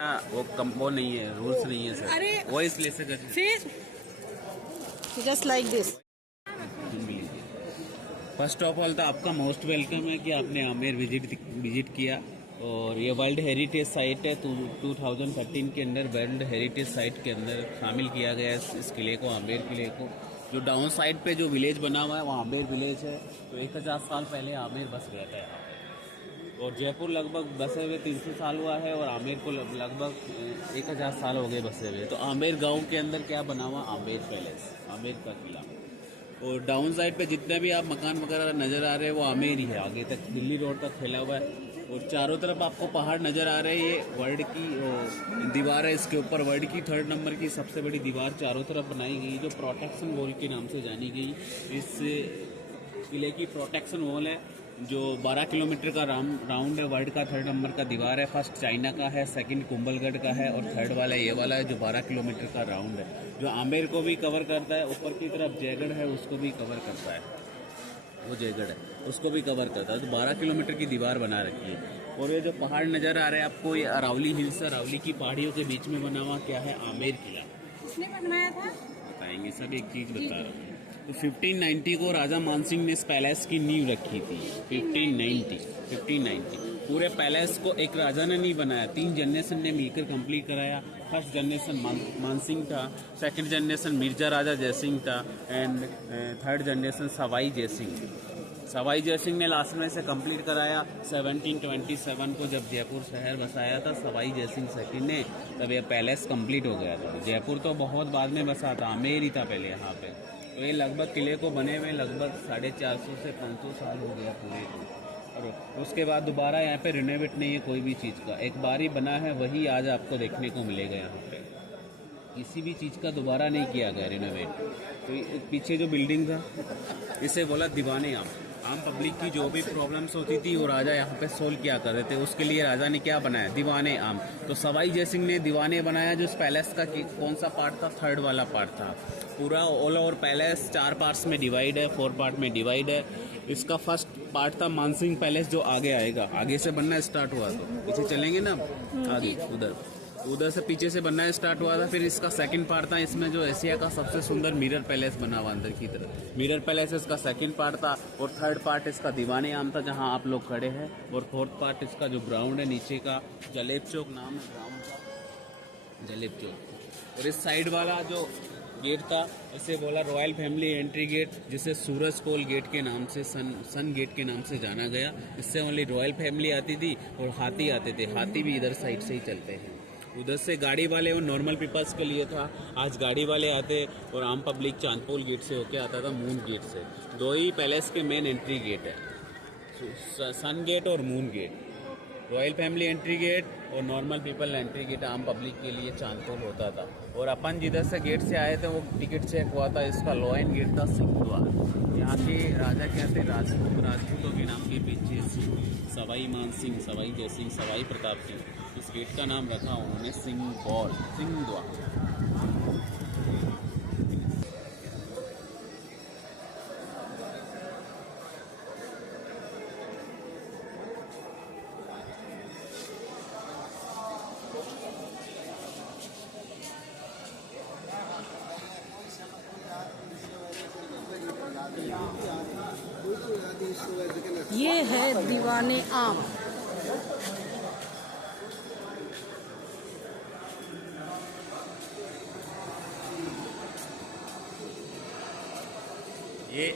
वो नहीं है, रूल्स नहीं है सर। अरे वो इसलिए से फिर just like this. First of all तो आपका मोस्ट वेलकम है कि आपने आमेर विजिट किया। और ये वर्ल्ड हेरिटेज साइट है, 2013 के अंदर वर्ल्ड हेरिटेज साइट के अंदर शामिल किया गया है इस किले को, आमेर किले को। जो डाउन साइड पे जो विलेज बना हुआ है वो आमेर विलेज है। तो 1000 साल पहले आमेर बस गया था यहाँ पे। और जयपुर लगभग बसे हुए 300 साल हुआ है और आमेर को लगभग 1000 साल हो गए बसे हुए। तो आमेर गांव के अंदर क्या बना हुआ, आमेर पैलेस, आमेर का किला। और डाउन साइड पे जितने भी आप मकान वगैरह नज़र आ रहे हैं वो आमेर ही है, आगे तक दिल्ली रोड तक फैला हुआ है। और चारों तरफ आपको पहाड़ नज़र आ रहे हैं। ये वर्ल्ड की दीवार है, इसके ऊपर वर्ल्ड की 3rd नंबर की सबसे बड़ी दीवार चारों तरफ बनाई गई, जो प्रोटेक्शन वॉल के नाम से जानी गई। इस किले की प्रोटेक्शन वॉल है जो 12 किलोमीटर का राउंड है। वर्ल्ड का 3rd नंबर का दीवार है। फर्स्ट चाइना का है, सेकंड कुंभलगढ़ का है और थर्ड वाला ये वाला है जो 12 किलोमीटर का राउंड है, जो आमेर को भी कवर करता है। ऊपर की तरफ जयगढ़ है, उसको भी कवर करता है, वो जयगढ़ है उसको भी कवर करता है। तो 12 किलोमीटर की दीवार बना रखी है। और ये जो पहाड़ नज़र आ रहे हैं आपको, ये अरावली हिल्स, अरावली की पहाड़ियों के बीच में बना हुआ क्या है, आमेर किला। किसने बनवाया था बताएंगे सब, एक चीज़ बता रहा हूँ। तो 1590 को राजा मानसिंह ने इस पैलेस की नींव रखी थी। 1590 पूरे पैलेस को एक राजा ने नहीं बनाया, 3 जनरेशन ने मिलकर कंप्लीट कराया। फर्स्ट जनरेशन मानसिंह था, सेकंड जनरेशन मिर्जा राजा जयसिंह था and third generation Sawai Jaisingh ने लास्ट में से कंप्लीट कराया। 1727 को जब जयपुर शहर बसाया था सवाई जयसिंह सेकंड ने, तब यह पैलेस कंप्लीट हो गया था। जयपुर तो बहुत बाद में बसा था, आमेर ही था पहले यहाँ पे। तो ये लगभग किले को बने हुए लगभग 450 से 500 साल हो गया पूरे को। और उसके बाद दोबारा यहाँ पे रिनोवेट नहीं है कोई भी चीज़ का, एक बार ही बना है, वही आज आपको देखने को मिलेगा। यहाँ पे किसी भी चीज़ का दोबारा नहीं किया गया रिनोवेट। तो पीछे जो बिल्डिंग था इसे बोला दीवाने आम पब्लिक की जो भी प्रॉब्लम्स होती थी वो राजा यहाँ पे सोल्व किया करते थे। उसके लिए राजा ने क्या बनाया, दीवाने आम। तो सवाई जयसिंह ने दीवाने बनाया, जो इस पैलेस का कौन सा पार्ट था, 3rd वाला पार्ट था। पूरा ऑल ओवर पैलेस 4 पार्ट्स में डिवाइड है, 4 पार्ट में डिवाइड है। इसका फर्स्ट पार्ट था मानसिंह पैलेस, जो आगे आएगा, आगे से बनना स्टार्ट हुआ। तो पीछे चलेंगे ना आगे, उधर से पीछे से बनना स्टार्ट हुआ था। फिर इसका सेकंड पार्ट था, इसमें जो एशिया का सबसे सुंदर मिरर पैलेस बना हुआ अंदर की तरफ, मिरर पैलेस इसका सेकंड पार्ट था। और 3rd पार्ट इसका दीवाने आम था जहां आप लोग खड़े हैं। और 4th पार्ट इसका जो ग्राउंड है नीचे का, जलेब चौक नाम है ग्राउंड का, जलेब चौक। और इस साइड वाला जो गेट था इसे बोला रॉयल फैमिली एंट्री गेट, जिसे सूरज कोल गेट के नाम से, सन गेट के नाम से जाना गया। इससे ओनली रॉयल फैमिली आती थी और हाथी आते थे, हाथी भी इधर साइड से ही चलते हैं। उधर से गाड़ी वाले और नॉर्मल पीपल्स के लिए था, आज गाड़ी वाले आते और आम पब्लिक चांदपोल गेट से होके आता था, मून गेट से। 2 ही पैलेस के मेन एंट्री गेट है, सन गेट और moon gate. Royal family entry gate और नॉर्मल पीपल एंट्री गेट आम पब्लिक के लिए चांदपोल होता था। और अपन जिधर से गेट से आए थे वो टिकट चेक हुआ था, इसका लॉयन गेट था सिंह द्वार। यहाँ के राजा क्या थे, राजपूतों के नाम के पीछे सवाई मानसिंह, सवाई जयसिंह, सवाई प्रताप सिंह, इस गेट का नाम रखा उन्होंने सिंह द्वार। ये है दीवाने आम। ये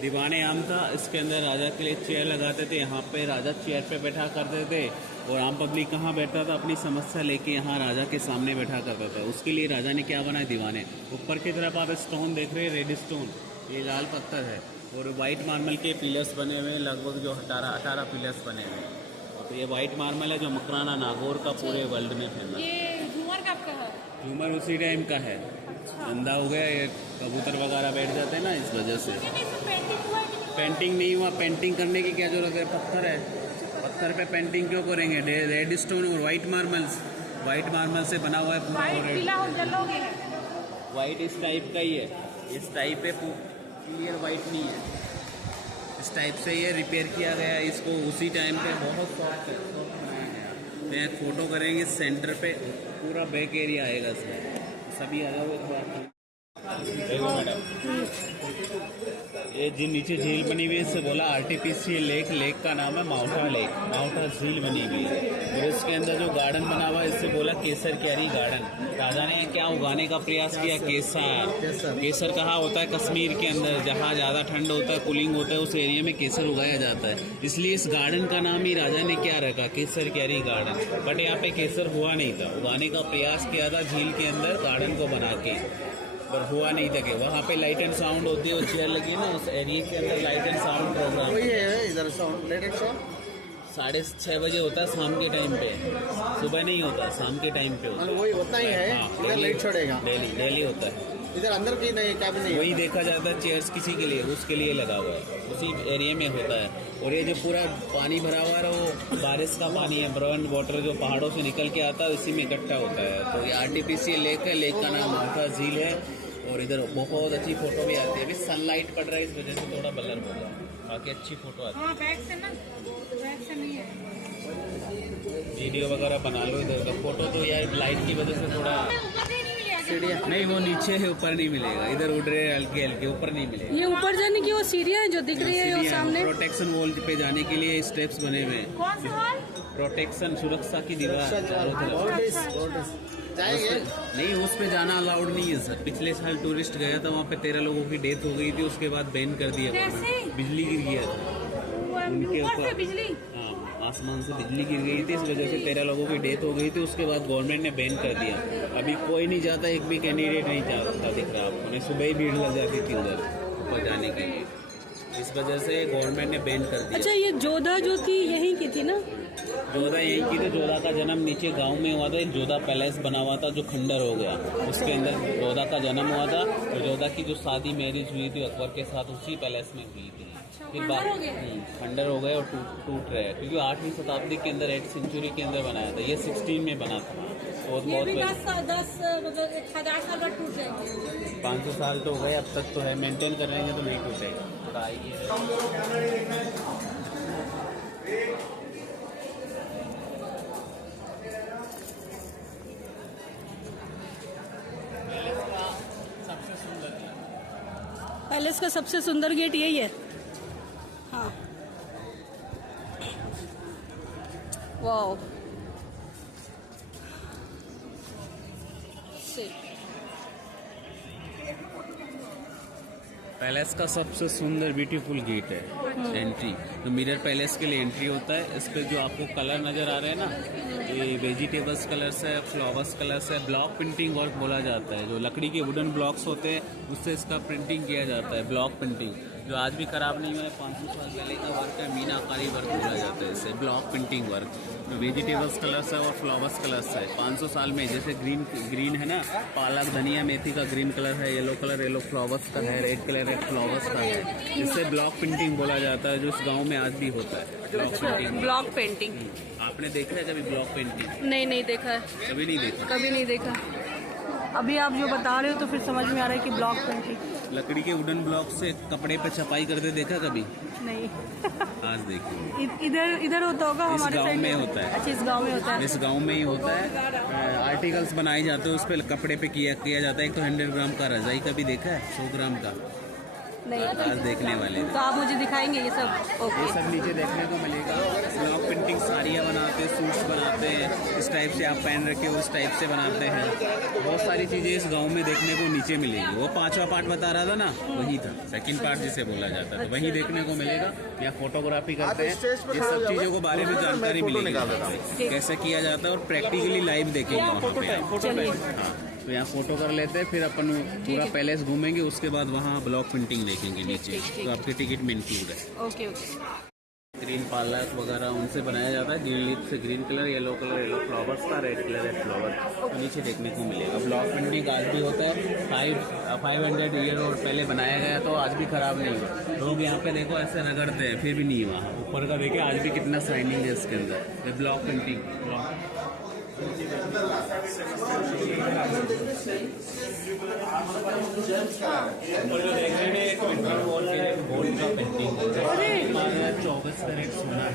दीवाने आम था, इसके अंदर राजा के लिए चेयर लगाते थे, यहाँ पे राजा चेयर पे बैठा करते थे और आम पब्लिक कहाँ बैठता था, अपनी समस्या लेके यहाँ राजा के सामने बैठा करता था। उसके लिए राजा ने क्या बनाया, दीवाने। ऊपर की तरफ आप स्टोन देख रहे हैं, रेड स्टोन, ये लाल पत्थर है। और वाइट मार्बल के पिलर्स बने हुए हैं, लगभग जो 18 पिलर्स बने हुए हैं। तो ये वाइट मार्बल है जो मकराना नागौर का पूरे वर्ल्ड में फेमस। ये झूमर कब का है? झूमर उसी टाइम का है, अंधा हो गया, ये कबूतर वगैरह बैठ जाते हैं ना, इस वजह से। पेंटिंग नहीं हुआ, पेंटिंग करने की क्या जरूरत है, पत्थर है, पत्थर पे पेंटिंग क्यों करेंगे। रेड स्टोन और वाइट मार्बल से बना हुआ है पूरा। वाइट इस टाइप का ही है, इस टाइप पे क्लियर वाइट नहीं है, इस टाइप से ये रिपेयर किया गया है। इसको उसी टाइम पे बहुत सॉफ्ट बनाया गया। तो यहाँ फोटो करेंगे सेंटर पे, पूरा बैक एरिया आएगा इसमें। सभी आ जाओ एक बार। देखो मैडम, ये जी नीचे झील बनी हुई है, इससे बोला आर्टिफिशियल लेक का नाम है माउंटा लेक, माउंटा झील बनी हुई है। और इसके अंदर जो गार्डन बना हुआ है इससे बोला केसर क्यारी गार्डन। राजा ने क्या उगाने का प्रयास किया? केसर। केसर कहाँ होता है? कश्मीर के अंदर, जहाँ ज़्यादा ठंड होता है, कूलिंग होता है, उस एरिया में केसर उगाया जाता है। इसलिए इस गार्डन का नाम ही राजा ने क्या रखा? केसर क्यारी गार्डन। बट यहाँ पे केसर हुआ नहीं था, उगाने का प्रयास किया था झील के अंदर गार्डन को बना के, पर हुआ नहीं था। कि वहाँ पे लाइट एंड साउंड होती है, वो चेयर लगी है ना, उस एरिया के अंदर लाइट एंड साउंड प्रोग्राम वही है इधर साउंड लाइट एंड साउंड 6:30 बजे होता है शाम के टाइम पे, सुबह नहीं होता, शाम के टाइम पे होता है। वही उतना ही है। हाँ, इधर लाइट छोड़ेगा, डेली होता है। इधर अंदर की नहीं, क्या भी नहीं। वही देखा जाता है, चेयर्स किसी के लिए, उसके लिए लगा हुआ है, उसी एरिया में होता है। और ये जो पूरा पानी भरा हुआ है वो बारिश का पानी है, ब्राउन वाटर जो पहाड़ों से निकल के आता है इसी में इकट्ठा होता है। तो ये आर्टिफिशियल लेक है, लेक का नाम माउंटा झील है। और इधर बहुत अच्छी फोटो भी आती है। अभी सनलाइट पड़ रहा है, इस वजह से थोड़ा ब्लर हो रहा है, बाकी अच्छी फोटो आती है। हाँ, बैक से ना, बैक से नहीं है। वीडियो वगैरह बना लो इधर का। फोटो तो यार लाइट की वजह से थोड़ा सीढ़ियाँ नहीं, वो नीचे है, ऊपर नहीं मिलेगा। इधर उड़ रहे हैं हल्के हल्के, ऊपर नहीं मिलेगा। ये ऊपर जाने की वो सीढ़ियाँ जो दिख रही है वो सामने। प्रोटेक्शन वॉल पे जाने के लिए स्टेप्स बने हुए हैं। कौन सा हॉल? प्रोटेक्शन, सुरक्षा की दीवार चारों तरफ। जाएंगे। नहीं, उस पे जाना अलाउड नहीं है सर। पिछले साल टूरिस्ट गया था, वहाँ पे 13 लोगों की डेथ हो गई थी, उसके बाद बैन कर दिया। कैसे? बिजली गिर गया था उनके ऊपर से ऊपर। बिजली? हाँ, आसमान से बिजली गिर गई थी, इस वजह से 13 लोगों की डेथ हो गई थी। उसके बाद गवर्नमेंट ने बैन कर दिया। अभी कोई नहीं जाता, एक भी कैंडिडेट नहीं जाता दिख रहा आपको। नहीं, सुबह ही भीड़ लग जाती थी उधर ऊपर जाने के लिए, इस वजह से गवर्नमेंट ने बैन कर दिया। अच्छा, ये जोधा जो थी यहीं की थी ना? जोधा यहीं की, तो जोधा का जन्म नीचे गांव में हुआ था। एक जोधा पैलेस बना हुआ था जो खंडर हो गया, उसके अंदर जोधा का जन्म हुआ था। और जोधा की जो शादी मैरिज हुई थी अकबर के साथ, उसी पैलेस में हुई थी। फिर खंडर हो गए और टूट रहे हैं, क्योंकि 8वीं शताब्दी के अंदर, 8th सेंचुरी के अंदर बनाया था। ये 16 में बना था। बहुत 500 साल तो हो गए, अब तक तो है, मेंटेन कर रहेंगे तो नहीं टूटेगा। पैलेस का सबसे सुंदर गेट यही है। हाँ, वाओ। पैलेस का सबसे सुंदर ब्यूटीफुल गेट है एंट्री। तो मिरर पैलेस के लिए एंट्री होता है। इस पे जो आपको कलर नज़र आ रहे हैं ना, ये वेजिटेबल्स कलर्स है, फ्लावर्स कलर्स है। ब्लॉक प्रिंटिंग वर्क बोला जाता है। जो लकड़ी के वुडन ब्लॉक्स होते हैं उससे इसका प्रिंटिंग किया जाता है, ब्लॉक प्रिंटिंग, जो आज भी खराब नहीं हुआ है। 500 साल पहले का वर्क है, मीनाकारी वर्क बोला जाता है इसे, ब्लॉक प्रिंटिंग वर्क। तो वेजिटेबल्स कलर्स है और फ्लावर्स कलर्स है। 500 साल में जैसे ग्रीन है ना, पालक धनिया मेथी का ग्रीन कलर है, येलो कलर येलो फ्लावर्स का है, रेड कलर रेड फ्लावर्स का है। इससे ब्लॉक प्रिंटिंग बोला जाता है, जो इस गांव में आज भी होता है। Block painting. ब्लॉक पेंटिंग आपने देखा है कभी ब्लॉक पेंटिंग? नहीं देखा है, कभी नहीं देखा? कभी नहीं देखा। अभी आप जो बता रहे हो तो फिर समझ में आ रहा है कि ब्लॉक पेंटिंग। लकड़ी के वुडन ब्लॉक से कपड़े पे छपाई करते देखा कभी? नहीं। आज देखिए, इधर होता होगा इस हमारे गांव साइड में होता है। अच्छा, इस गांव में होता है। इस गांव में ही होता है। आर्टिकल्स बनाए जाते हैं, उस पर कपड़े पे किया जाता है। एक तो 100 ग्राम का रजाई कभी देखा है? 100 ग्राम का नहीं। आज देखने वाले हैं। तो आप मुझे दिखाएंगे ये सब? ये ओके। सब नीचे देखने को मिलेगा। ब्लॉक प्रिंटिंग साड़ियाँ बनाते हैं, सूट्स बनाते हैं, इस टाइप से आप पहन रखे हो उस टाइप से बनाते हैं। बहुत सारी चीज़ें इस गांव में देखने को नीचे मिलेगी। वो 5वां पार्ट बता रहा था ना, वही था, सेकंड पार्ट जिसे बोला जाता है, तो वही देखने को मिलेगा। या फोटोग्राफी करते हैं, ये सब चीज़ों के बारे में जानकारी मिलेगी, कैसे किया जाता है, और प्रैक्टिकली लाइव देखेंगे वहाँ पे। हाँ, तो यहाँ फोटो कर लेते हैं, फिर अपन पूरा पैलेस घूमेंगे, उसके बाद वहाँ ब्लॉक प्रिंटिंग देखेंगे नीचे। तो आपके टिकट में इंक्लूड है। ओके। ग्रीन पालक वगैरह उनसे बनाया जाता है। ग्रीन लीफ से ग्रीन कलर, येलो फ्लावर्स का, रेड कलर रेड फ्लावर, तो नीचे देखने को मिलेगा। ब्लॉक प्रिंटिंग आज भी होता है। 500 ईयर और पहले बनाया गया, तो आज भी खराब नहीं हुआ। लोग यहाँ पे देखो ऐसे रगड़ते हैं, फिर भी नहीं हुआ। ऊपर का देखिए आज भी कितना शाइनिंग है इसके अंदर। ये ब्लॉक प्रिंटिंग और जो देख रहे हैं एक विंटर वॉल पे एक गोल्ड का पेंटिंग अरे 24 कैरेट सोना है।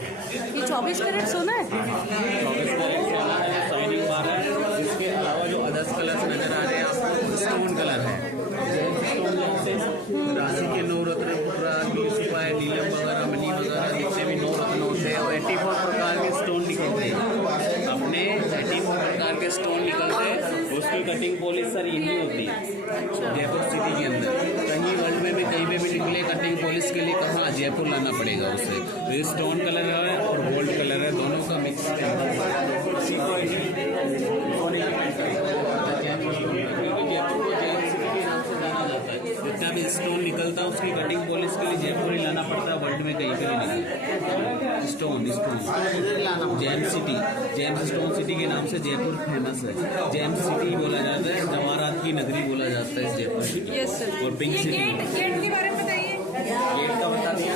ये 24 कैरेट सोना है। 24 कैरेट सोना है, शाइनिंग बार है। इसके अलावा जो अदर्स कलर्स नजर आ रहे हैं आपको स्टोन कलर है। स्टोन जैसे राशि के 9 रत्न सुपाय नीलम वगैरह मनी वगैरह जितने भी 9 रत्न होते हैं और 84 प्रकार के स्टोन निकलते हैं। अपने 84 प्रकार के स्टोन निकलते हैं, उसकी कटिंग पॉलिश सर यही होती है जयपुर सिटी के अंदर। कहीं वर्ल्ड में भी कहीं पे भी निकले कटिंग पॉलिश के लिए कहाँ जयपुर लाना पड़ेगा उसे। तो ये स्टोन कलर है और गोल्ड कलर है, दोनों का मिक्स जितना भी स्टोन निकलता है उसकी कटिंग पॉलिश के लिए जयपुर ही लाना पड़ता है, वर्ल्ड में कहीं पे भी नहीं। Stone James city, James stone city के नाम से जयपुर फेमस है। जेम्स सिटी बोला जाता है, जवाहरात की नगरी बोला जाता है जयपुर सिटी। Yes sir. और पिंक सिटी गेट के बारे में बताइए। गेट का बता दिया,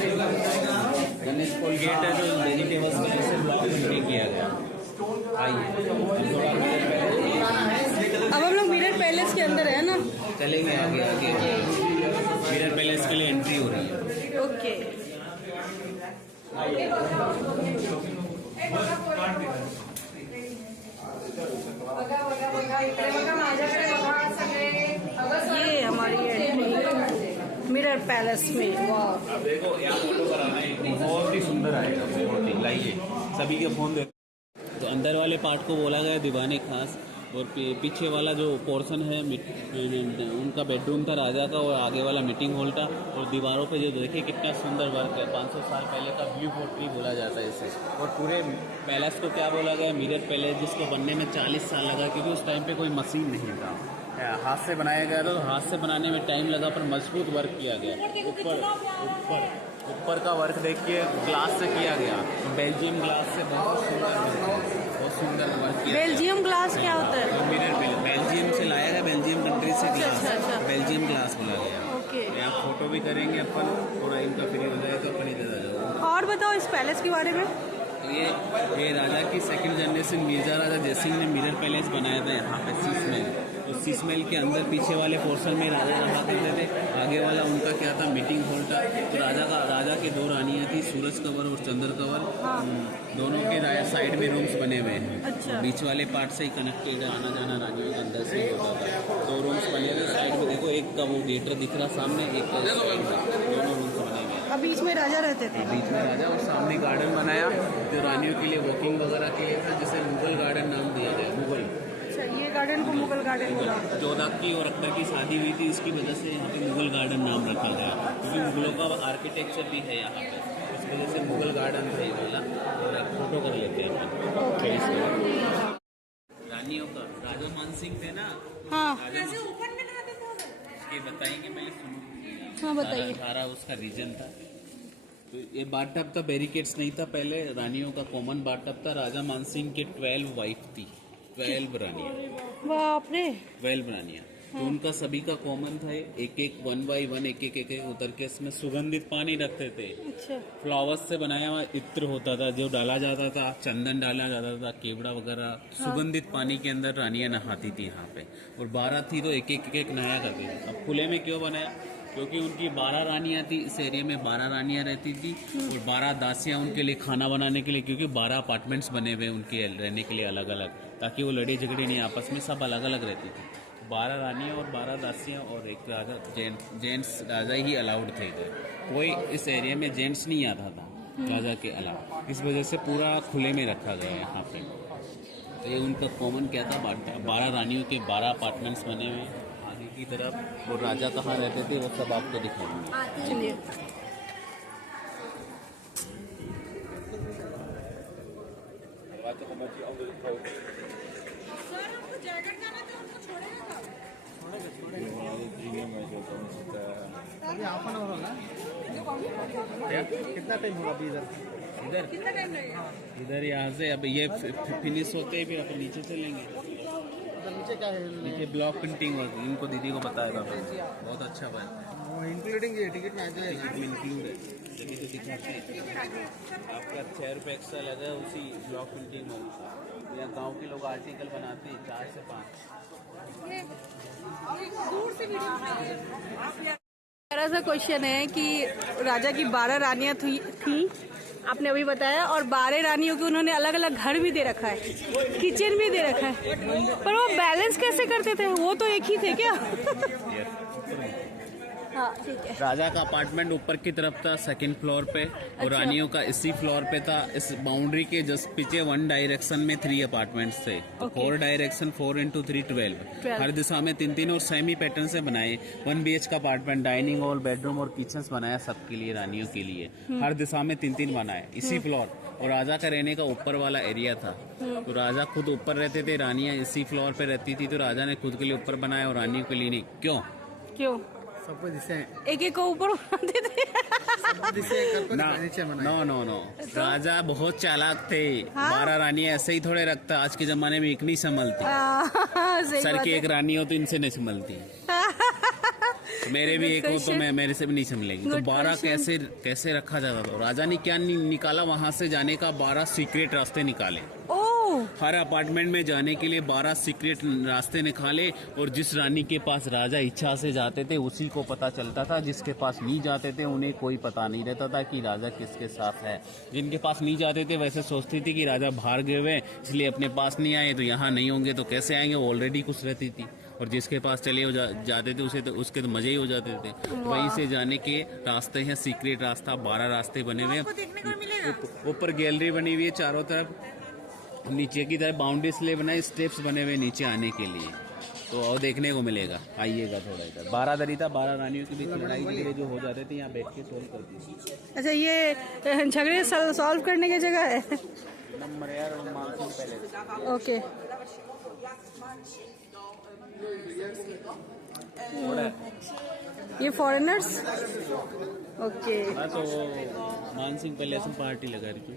गणेश पोल गेट है जो वेजिटेबल्स में से ब्लॉक पेंटिंग किया गया। अब हम लोग मिरर पैलेस के अंदर है ना। चलेंगे आगे आगे, मिरर पैलेस के लिए एंट्री हो रही है। ओके। ये हमारी एंट्री मिरर पैलेस में। वाह, अब देखो यहाँ फोटो कराना है, बहुत ही सुंदर आएगा। बहुत ही लाइए सभी के फोन दे। तो अंदर वाले पार्ट को बोला गया दीवाने खास, और पीछे वाला जो पोर्शन है उनका बेडरूम था राजा का, और आगे वाला मीटिंग हॉल था। और दीवारों पे जो देखिए कितना सुंदर वर्क है, 500 साल पहले का ब्लू पोट्री बोला जाता है इसे। और पूरे पैलेस को क्या बोला गया, मिरर पैलेस, जिसको बनने में 40 साल लगा, क्योंकि उस टाइम पे कोई मशीन नहीं था, हाथ से बनाया गया था। तो हाथ से बनाने में टाइम लगा पर मजबूत वर्क किया गया। ऊपर का वर्क देखिए ग्लास से किया गया, बेल्जियम ग्लास से बहुत सुंदर वर्क किया। बेल्जियम ग्लास क्या होता है? मिरर बेल्जियम से लाया गया, बेल्जियम कंट्री से ग्लास, अच्छा। बेल्जियम ग्लास बोला गया। ओके। यहाँ फोटो भी करेंगे अपन, थोड़ा इनका फ्री हो जाएगा तो अपन इधर आ जाओगे। और बताओ इस पैलेस के बारे में। तो ये राजा की सेकंड जनरेशन मिर्जा राजा जयसिंह ने मिरर पैलेस बनाया था यहाँ पे शीशमहल। तो शीशमहल के अंदर पीछे वाले पोर्शन में राजा रहा करते थे, आगे वाला उनका क्या था, मीटिंग हॉल था। तो राजा के 2 रानियाँ थी, सूरज कंवर और चंद्र कंवर। दोनों के साइड में रूम्स बने हुए हैं। अच्छा। बीच वाले पार्ट से ही कनेक्टेड आना जाना रानियों के अंदर से ही होता था। 2 रूम्स बने हुए साइड में, देखो एक का वो गेटर दिख रहा सामने, एक का दोनों रूम्स बने हुए हैं। अब बीच में राजा रहते थे। बीच में राजा, और सामने गार्डन बनाया जो रानियों के लिए वॉकिंग वगैरह के लिए था, जिसे मुगल गार्डन नाम दिया गया। मुगल, अच्छा, ये गार्डन को मुगल गार्डन बोला। जोधा की और अकबर की शादी हुई थी, इसकी वजह से यहाँ पे मुगल गार्डन नाम रखा गया, क्योंकि मुगलों का आर्किटेक्चर भी है यहाँ पे, इस वजह से मुगल गार्डन है ये वाला। और एक फोटो कर लेते हैं अपन रानियों का। राजा मानसिंह थे ना। हाँ ये बताएंगे, मैं सुनूँ। हाँ बताइए। 18 उसका रीजन था। तो ये बाथटब था, बैरिकेड्स नहीं था पहले, रानियों का कॉमन बाथटब था। राजा मानसिंह के 12 वाइफ थी, 12 रानियाँ, बाप रे। 12 रानियाँ। तो उनका सभी का कॉमन था, एक 1 बाई 1 एक उतर के इसमें सुगंधित पानी रखते थे। अच्छा। फ्लावर्स से बनाया हुआ इत्र होता था जो डाला जाता था, चंदन डाला जाता था, केवड़ा वगैरह। सुगंधित पानी के अंदर रानियाँ नहाती थी यहाँ पे, और 12 थी तो एक नहाया करती थी। अब खुले में क्यों बनाया, क्योंकि उनकी 12 रानियाँ थी, इस एरिया में 12 रानियाँ रहती थी, और 12 दासियाँ उनके लिए खाना बनाने के लिए, क्योंकि 12 अपार्टमेंट्स बने हुए उनके रहने के लिए अलग अलग, ताकि वो लड़े झगड़े नहीं, आपस में सब अलग अलग रहती थी। 12 रानियाँ और 12 दासियाँ और एक राजा, जेंट्स राजा ही अलाउड थे इधर, कोई इस एरिया में जेंट्स नहीं आता था राजा के अलावा। इस वजह से पूरा खुले में रखा गया है यहाँ पे। तो ये उनका कॉमन क्या था, 12 रानियों के 12 अपार्टमेंट्स बने हुए आगे की तरफ, और राजा कहाँ रहते थे वो सब आपको दिखाएंगे। चलिए। अभी हाफ एन आवर होगा। क्या कितना टाइम होगा अभी इधर? इधर कितना टाइम लगेगा? इधर यहाँ से अब ये फिनिश होते ही फिर अपन नीचे चलेंगे। उधर नीचे क्या है? नीचे ब्लॉक प्रिंटिंग होती, इनको दीदी को बताएगा, बहुत अच्छा बना, इंक्लूडिंग ये टिकट में आ जाएगा। इंक्लूड है। जब तो दिखाते हैं आपका 6 रुपये एक्स्ट्रा लगा है उसी ब्लॉक प्रिंटिंग में। या गांव के लोग आर्टिकल बनाते हैं 4 से 5। मेरा सा क्वेश्चन है कि राजा की 12 रानियां थी आपने अभी बताया, और 12 रानियों के उन्होंने अलग अलग घर भी दे रखा है, किचन भी दे रखा है, पर वो बैलेंस कैसे करते थे? वो तो एक ही थे क्या? हाँ ठीक है। राजा का अपार्टमेंट ऊपर की तरफ था, सेकंड फ्लोर पे, और रानियों का इसी फ्लोर पे था। इस बाउंड्री के जस्ट पीछे 1 डायरेक्शन में 3 अपार्टमेंट्स थे। तो 4 डायरेक्शन 4 into 3 12। हर दिशा में 3 और सेमी पैटर्न से बनाए। 1 BH का अपार्टमेंट, डाइनिंग हॉल, बेडरूम और किचन बनाया सबके लिए, रानियों के लिए। हर दिशा में 3 बनाए इसी फ्लोर। और राजा का रहने का ऊपर वाला एरिया था, तो राजा खुद ऊपर रहते थे, रानियां इसी फ्लोर पे रहती थी। तो राजा ने खुद के लिए ऊपर बनाया और रानियों के लिए नहीं। क्यों? सबको जिससे एक को ऊपर बनाते थे। नो। राजा बहुत चालाक थे। 12 रानियां ऐसे ही थोड़े रखता, आज के जमाने में एक नहीं संभलती। सर की एक रानी हो तो इनसे नहीं संभलती। मेरे भी एक हो तो मेरे से भी नहीं संभलेगी। तो 12 कैसे रखा जाता था? राजा ने क्या निकाला वहां से जाने का? 12 सीक्रेट रास्ते निकाले। हर अपार्टमेंट में जाने के लिए 12 सीक्रेट रास्ते निकाले, और जिस रानी के पास राजा इच्छा से जाते थे उसी को पता चलता था। जिसके पास नहीं जाते थे उन्हें कोई पता नहीं रहता था कि राजा किसके साथ है। जिनके पास नहीं जाते थे वैसे सोचती थी कि राजा बाहर गए हुए इसलिए अपने पास नहीं आए, तो यहाँ नहीं होंगे तो कैसे आएंगे, वो ऑलरेडी खुश रहती थी। और जिसके पास चले जाते थे उसके तो मजे ही हो जाते थे। वहीं से जाने के रास्ते हैं, सीक्रेट रास्ता, 12 रास्ते बने हुए हैं। ऊपर गैलरी बनी हुई है चारों तरफ, नीचे की तरफ बाउंड्री स्ले बनाए, स्टेप्स बने हुए नीचे आने के लिए। तो और देखने को मिलेगा, आइएगा थोड़ा इधर। 12 दरी था, 12 रानियों के बीच लड़ाई झगड़े जो हो जाते थे यहाँ बैठ के सोल्व करती थी। अच्छा, ये झगड़े सॉल्व करने की जगह है। नंबर यार मानसिंह पैलेस। ओके। ये फॉरेनर्स। ओके। हाँ, तो मानसिंह पैलेस में पार्टी लगा रही थी।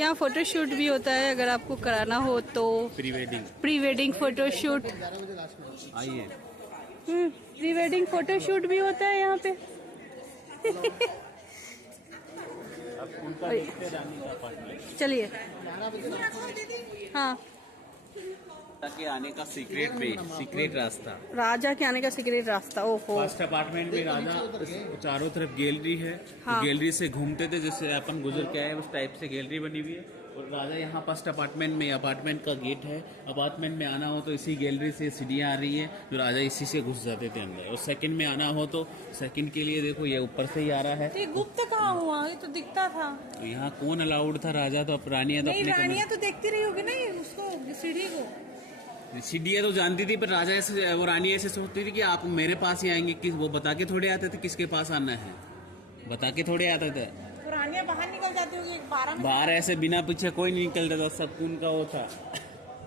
यहाँ फोटोशूट भी होता है, अगर आपको कराना हो तो। Pre wedding photoshoot. आइए। प्री वेडिंग फोटोशूट भी होता है यहाँ पे। चलिए। हाँ, के आने का सीक्रेट रास्ता, राजा के आने का सीक्रेट रास्ता। ओहो। फर्स्ट अपार्टमेंट में राजा चारों तरफ गैलरी है। हाँ। तो गैलरी से घूमते थे, जैसे अपन गुजर के आए उस टाइप से गैलरी बनी हुई है। और राजा यहाँ फर्स्ट अपार्टमेंट में, अपार्टमेंट का गेट है, अपार्टमेंट में आना हो तो इसी गैलरी से सीढ़ियाँ आ रही है, तो राजा इसी से घुस जाते थे अंदर। और सेकंड में आना हो तो सेकंड के लिए देखो ये ऊपर से ही आ रहा है। ये गुप्त कहाँ हुआ? ये तो दिखता था। तो यहाँ कौन अलाउड था? राजा तो रानियां तो अपने रानियां तो देखती रही होगी ना ये उसको, सीढ़ी को। सीढ़ियाँ तो जानती थी, पर राजा ऐसे, वो रानी ऐसे सोचती थी कि आप मेरे पास ही आएंगे। किस वो बता के थोड़े आते थे किसके पास आना है, बता के थोड़े आते थे। रानियां बाहर निकल जाती होगी बाहर ऐसे बिना पीछे कोई नहीं निकलता था, सब उनका वो था,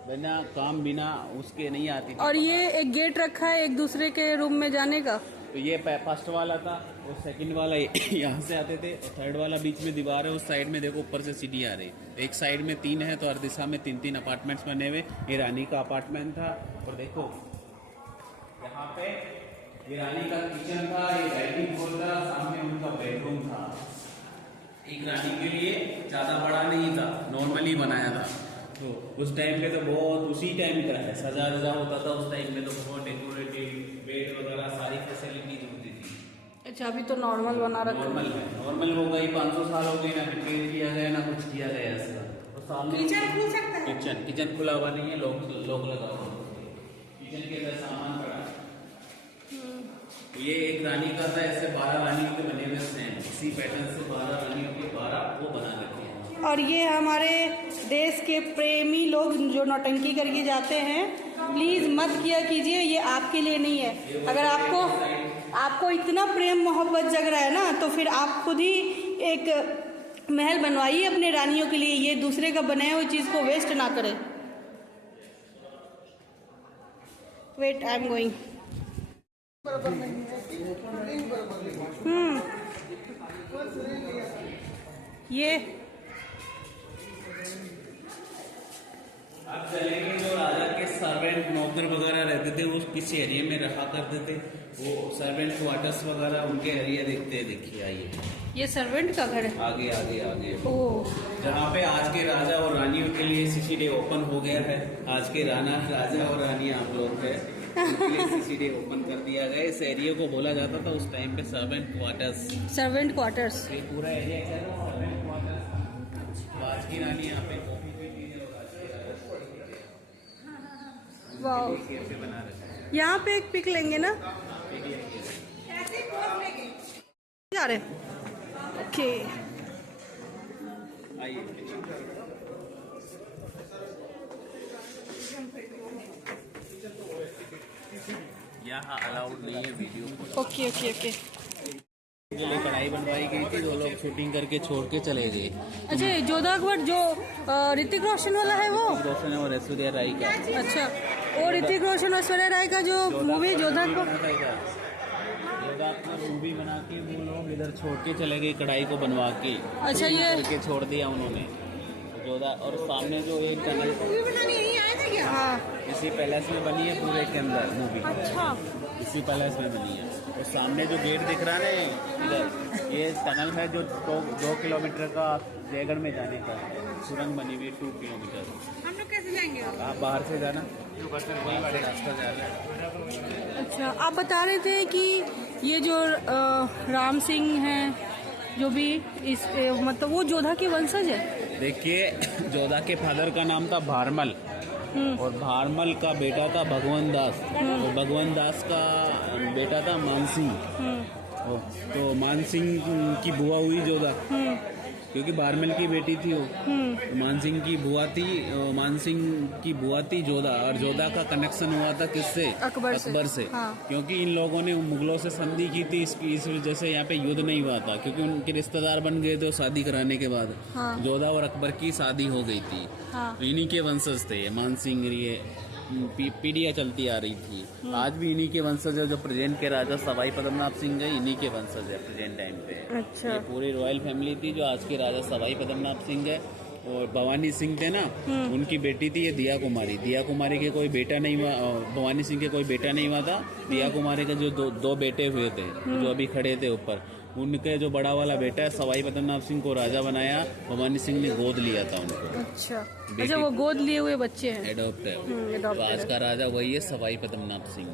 बिना काम बिना उसके नहीं आती थी। और ये एक गेट रखा है एक दूसरे के रूम में जाने का। तो ये फर्स्ट वाला था, और सेकंड वाला यहाँ से आते थे, और थर्ड वाला बीच में दीवार है, उस साइड में देखो ऊपर से सीढ़ी आ रही है। एक साइड में 3 है, तो हर दिशा में 3 अपार्टमेंट्स बने हुए। ये रानी का अपार्टमेंट था। और देखो यहाँ पे ये रानी का किचन था, ये डाइनिंग हॉल था, सामने उनका बेडरूम था। एक रानी के लिए ज्यादा बड़ा नहीं था, नॉर्मली बनाया था। तो उस टाइम पे तो बहुत, उसी टाइम का है, सजा होता था उस टाइम में, तो बहुत डेकोरेटेड बेड वगैरह सारी फैसिलिटीज होती थी। अच्छा, अभी तो नॉर्मल बना रखा है। नॉर्मल हो गई, 500 साल हो गई, ना रिपेयर किया गया ना कुछ किया गया ऐसा। तो सामने किचन खुल सकता है। किचन खुला हुआ नहीं है, लोग लगा हुआ। किचन के अंदर सामान पड़ा। ये एक रानी का था, ऐसे 12 रानियों के बने हुए हैं, इसी पैटर्न से 12 रानियों के 12 वो बना देते हैं। और ये हमारे देश के प्रेमी लोग जो नौटंकी करके जाते हैं, प्लीज मत किया कीजिए, ये आपके लिए नहीं है। अगर आपको इतना प्रेम मोहब्बत जग रहा है ना, तो फिर आप खुद ही एक महल बनवाइए अपने रानियों के लिए। ये दूसरे का बनाए हुए चीज को वेस्ट ना करें। Wait, I am going. ये अब चलेंगे जो राजा के सर्वेंट सर्वेंट नौकर वगैरह रहते थे वो किसी एरिया में रहा करते थे, वो सर्वेंट क्वार्टर्स वगैरह उनके एरिया देखते हैं। देखिए आइए ये सर्वेंट का घर है। आगे आगे आगे, ओह, जहाँ पे आज के राजा और रानियों के लिए सीसीडी ओपन हो गया है। आज के राजा और रानी आप लोग है, उनके लिए सीसीडी ओपन कर दिया गया। इस एरिया को बोला जाता था उस टाइम पे सर्वेंट क्वार्टर्स। Servant quarters. ये पूरा एरिया है सर्वेंट क्वार्टर्स। तो आज की रानी यहाँ पे कॉफी पीती है और आज के राजा वाह, कैसे बना रहे हैं। यहाँ पे एक पिक लेंगे ना, जा रहे। ओके, आइए यहाँ अलाउड नहीं है वीडियो। Okay okay okay. के लिए कढ़ाई बनवाई गई थी, वो लोग शूटिंग करके छोड़ के चले गए। अच्छा, ये जोधा अकबर जो ऋतिक रोशन वाला है वो? रोशन और ऐश्वर्या राय का। अच्छा, वो ऋतिक रोशन और ऐश्वर्या राय का जो मूवी जोधा अकबर। जोधा अकबर मूवी बना के वो लोग इधर छोड़ के चले गए कढ़ाई को बनवा के। अच्छा, ये करके छोड़ दिया उन्होंने जोधा। और सामने जो एक टनल हाँ, इसी पैलेस में बनी है पूरे के अंदर मूवी। अच्छा, इसी पैलेस में बनी है। और सामने जो गेट दिख रहा है ना इधर, ये टनल है जो 2 किलोमीटर का जयगढ़ में जाने का सुरंग बनी हुई है। 2 किलोमीटर। हम लोग कैसे जाएंगे? आप बाहर से जाना, बाहर से रास्ता जाना है। अच्छा, आप बता रहे थे कि ये जो राम सिंह हैं जो भी इस मतलब वो जोधा के वंशज है। देखिए, जोधा के फादर का नाम था भारमल और भारमल का बेटा था भगवान दास और भगवान दास का बेटा था मानसिंह। तो मानसिंह की बुआ हुई जोधा, क्योंकि भारमल की बेटी थी वो। तो मानसिंह की बुआ थी जोधा। और जोधा का कनेक्शन हुआ था किससे? अकबर से। हाँ। क्योंकि इन लोगों ने मुगलों से संधि की थी, इस वजह से यहाँ पे युद्ध नहीं हुआ था, क्योंकि उनके रिश्तेदार बन गए थे शादी कराने के बाद। हाँ। जोधा और अकबर की शादी हो गई थी। हाँ। तो इन्हीं के वंशज थे मानसिंह। ये पीढ़ियाँ चलती आ रही थी। आज भी इन्हीं के वंशज है। जो प्रेजेंट के राजा सवाई पद्मनाभ सिंह है, इन्हीं के वंशज है प्रेजेंट टाइम पे। अच्छा, ये पूरी रॉयल फैमिली थी। जो आज के राजा सवाई पद्मनाभ सिंह है और भवानी सिंह थे ना, उनकी बेटी थी ये दिया कुमारी। दिया कुमारी के कोई बेटा नहीं हुआ, भवानी सिंह के कोई बेटा नहीं हुआ था। दिया कुमारी के जो दो बेटे हुए थे जो अभी खड़े थे ऊपर, उनके जो बड़ा वाला बेटा है सवाई पद्मनाभ सिंह को राजा बनाया। भवानी सिंह ने गोद लिया था उनको। अच्छा, अच्छा, वो गोद लिए हुए बच्चे हैं। एडॉप्ट है। तो आज का राजा वही है सवाई पद्मनाभ सिंह।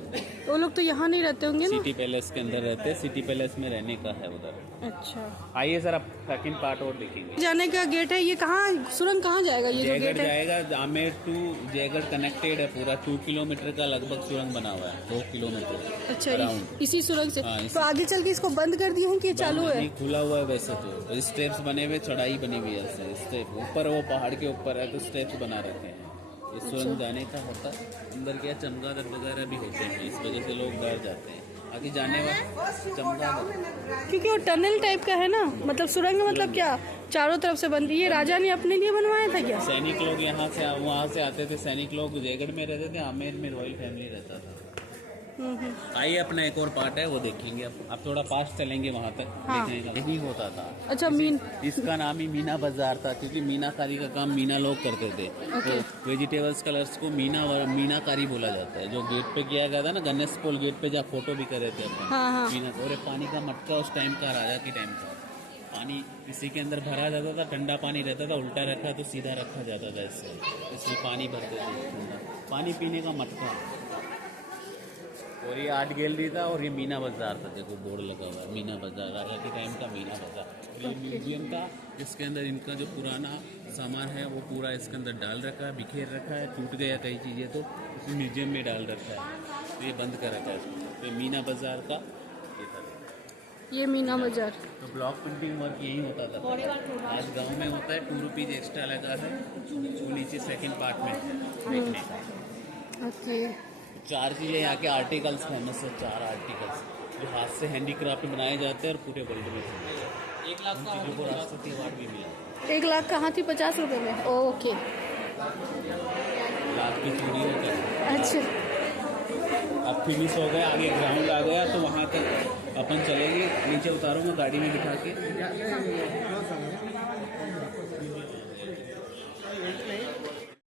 वो लोग तो यहाँ नहीं रहते होंगे ना? सिटी पैलेस के अंदर रहते हैं। सिटी पैलेस में रहने का है उधर। अच्छा, आइए सर, आप सेकंड पार्ट और देखेंगे। जाने का गेट है ये। कहाँ सुरंग कहाँ जाएगा ये जो जयगढ़ गेट है? जाएगा। आमेर टू जयगढ़ कनेक्टेड है पूरा। 2 किलोमीटर का लगभग सुरंग बना हुआ है। 2 किलोमीटर। अच्छा, around। इसी सुरंग से। हाँ, तो आगे चल के इसको बंद कर दिए हैं कि ये चालू है? नहीं, खुला हुआ है वैसे तो। स्टेप्स बने हुए, चढ़ाई बनी हुई है ऐसे। स्टेप ऊपर, वो पहाड़ के ऊपर है तो स्टेप्स बना रखे हैं। इस सुरंग जाने का होता है। अंदर क्या चमगादड़ वगैरह भी होते हैं, इस वजह से लोग डर जाते हैं आगे जाने वाले चमगादड़। क्योंकि वो टनल टाइप का है ना, मतलब सुरंग मतलब क्या चारों तरफ से बंद। ये राजा ने अपने लिए बनवाया था क्या? सैनिक लोग यहाँ से वहाँ से आते थे। सैनिक लोग जयगढ़ में रहते थे, आमेर में रॉयल फैमिली रहता था। आइए, अपना एक और पार्ट है वो देखेंगे। आप थोड़ा पास चलेंगे वहाँ तक। हाँ। देखेंगे यही होता था। अच्छा, इसका नाम ही मीना बाजार था, क्योंकि मीनाकारी का काम मीना लोग करते थे। तो वेजिटेबल्स कलर्स को मीनाकारी बोला जाता है। जो गेट पे किया गया था ना, गणेश पोल गेट पे जहाँ फोटो भी कर रहे थे अपन। हाँ, हाँ। मीना। और पानी का मटका उस टाइम का, राजा के टाइम का पानी इसी के अंदर भरा जाता था। ठंडा पानी रहता था, उल्टा रखा तो सीधा रखा जाता था। इससे पानी भरते थे ठंडा पानी पीने का मटका। और ये आर्ट गैलरी था और ये मीना बाजार था। देखो बोर्ड लगा हुआ है, मीना बाजार, राजा के टाइम का मीना बाजार। ये म्यूजियम था, इसके अंदर इनका जो पुराना सामान है वो पूरा इसके अंदर डाल रखा है, बिखेर रखा है। टूट गया कई चीज़ें तो इस म्यूजियम में डाल रखा है। तो ये बंद कर रखा है। तो ये मीना बाजार का ये था। ये मीना बाजार। तो ब्लॉक प्रिंटिंग वर्क यही होता था। आज गांव में होता है। 2 रुपीज़ एक्स्ट्रा लगा है वो नीचे सेकंड पार्ट में देखने का। ओके, 4 चीज़ें यहाँ के आर्टिकल्स फेमस है। 4 आर्टिकल्स जो हाथ से हैंडीक्राफ्ट बनाए जाते हैं और पूरे वर्ल्ड में 1 लाख चीज़ों को राष्ट्रपति अवार्ड भी मिला। 1 लाख का हाथी 50 रुपए में। ओके, लाख की चूड़ी हो गई। अच्छा, अब फिनिश हो गया। आगे ग्राउंड आ गया तो वहाँ तक अपन चलेंगे। नीचे उतारूंगा गाड़ी में बिठा के।